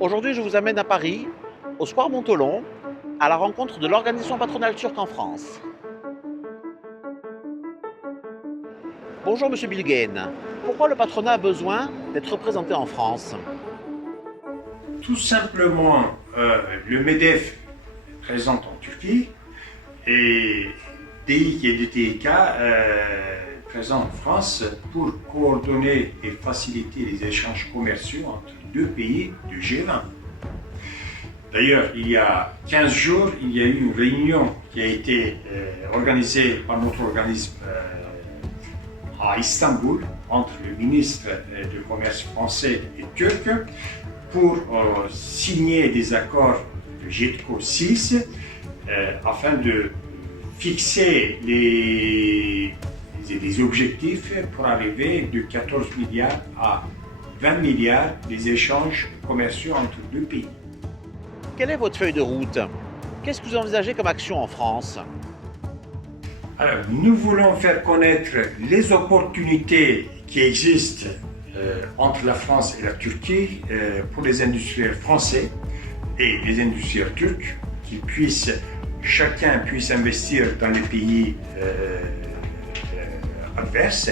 Aujourd'hui, je vous amène à Paris, au Square Montholon, à la rencontre de l'organisation patronale turque en France. Bonjour Monsieur Bilgen, pourquoi le patronat a besoin d'être représenté en France? Tout simplement, le MEDEF est présent en Turquie et DIC et DTIK présent en France pour coordonner et faciliter les échanges commerciaux entre deux pays du G20. D'ailleurs, il y a 15 jours, il y a eu une réunion qui a été organisée par notre organisme à Istanbul entre le ministre du Commerce français et turc pour signer des accords de GETCO 6 afin de fixer les objectifs pour arriver de 14 milliards à 20 milliards des échanges commerciaux entre deux pays. Quelle est votre feuille de route? Qu'est-ce que vous envisagez comme action en France? Alors, nous voulons faire connaître les opportunités qui existent entre la France et la Turquie pour les industriels français et les industriels turcs, chacun puisse investir dans les pays adverses.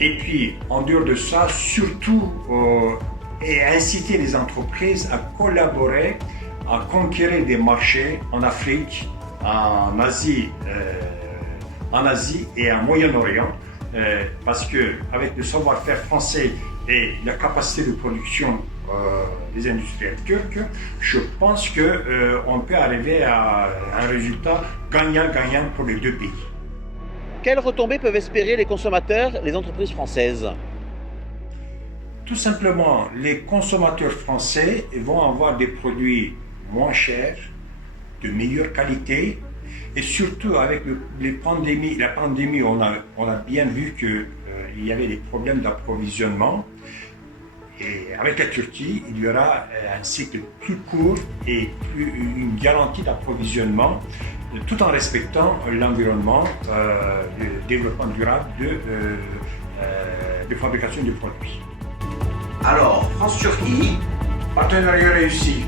Et puis, en dehors de ça, surtout, et inciter les entreprises à collaborer, à conquérir des marchés en Afrique, en Asie et en Moyen-Orient, parce qu'avec le savoir-faire français et la capacité de production des industriels turcs, je pense qu'on peut arriver à un résultat gagnant-gagnant pour les deux pays. Quelles retombées peuvent espérer les consommateurs, les entreprises françaises? Tout simplement, les consommateurs français vont avoir des produits moins chers, de meilleure qualité, et surtout avec la pandémie, on a bien vu qu'il y avait des problèmes d'approvisionnement. Et avec la Turquie, il y aura un cycle plus court et une garantie d'approvisionnement, tout en respectant l'environnement, le développement durable de fabrication de produits. Alors, France-Turquie, Partenariat réussi.